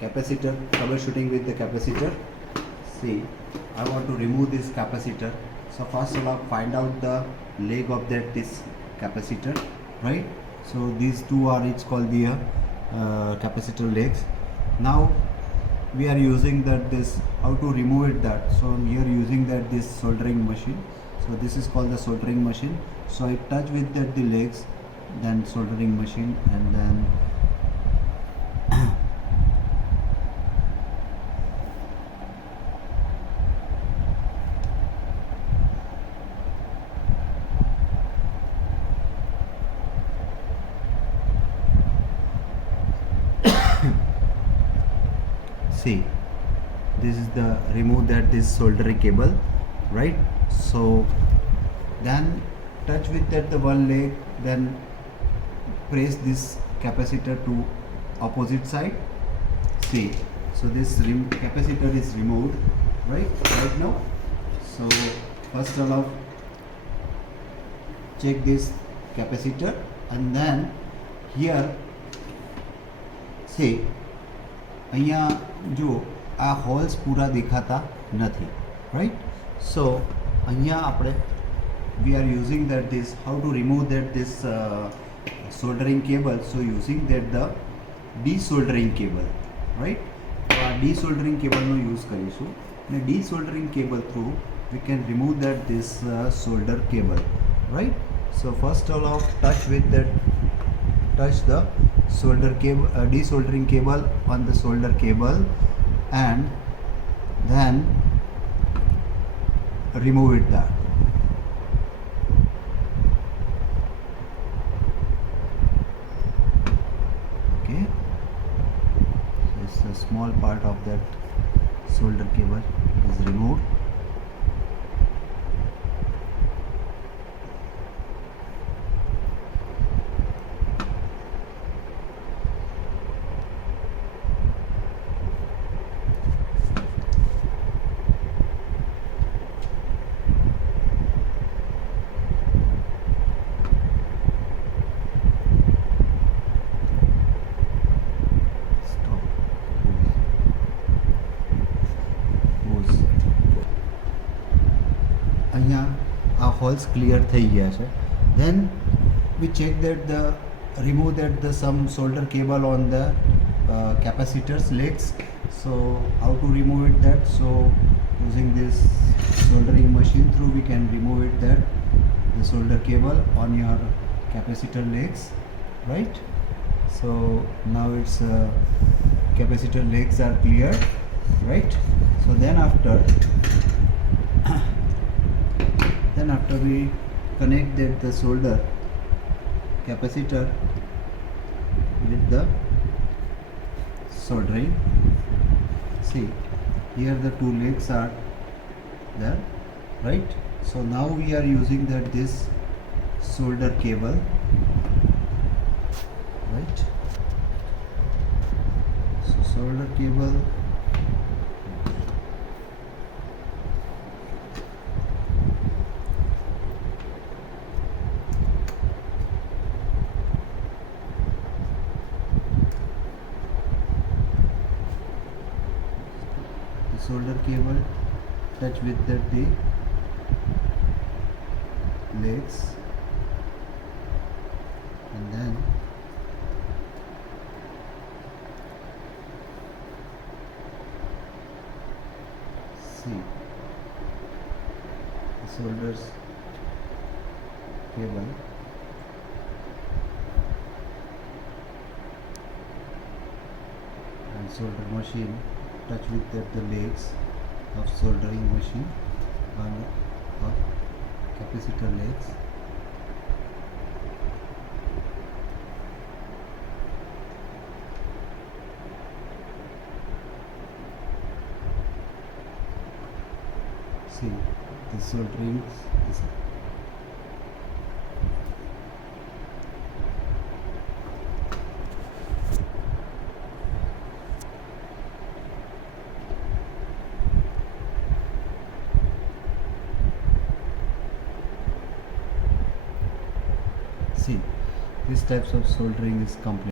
capacitor, troubleshooting with the capacitor. See, I want to remove this capacitor. So first of all, find out the leg of this capacitor, right? So these two are each called the capacitor legs. Now we are using this how to remove it that. So I'm here using this soldering machine. So this is called the soldering machine. So I touch with the legs, then soldering machine, and then see, this is the remove this soldering cable, right? So then touch with the one leg, then press this capacitor to opposite side. See, so this capacitor is removed right now. So first of all, check this capacitor, and then here see, અહીંયા જો આ holes પૂરા દેખાતા નથી, right? So અહીંયા આપણે we are using this how to remove this soldering cable. So using the desoldering cable, right? તો આ desoldering cable નો use કરીશું, અને desoldering cable through we can remove this solder cable, right? So first of all, touch the solder cable, desoldering cable on the solder cable, and then remove it that. Okay, so it's a small part of that solder cable is removed. અહીંયા આ holes clear થઈ ગયા છે. Then we check that remove the some solder cable on the capacitor's legs. So how to remove it that? So using this soldering machine through we can remove it the solder cable on your capacitor legs, right? So now its capacitor legs are clear, right? So then after we connect the solder capacitor with the soldering. See, here the two legs are there, right? So now we are using this solder cable, right? So solder cable, solder cable touch with the legs, and then see the solders cable and solder machine touch with the legs of soldering machine on capacitor legs. See, the soldering is see, these types of soldering is complete.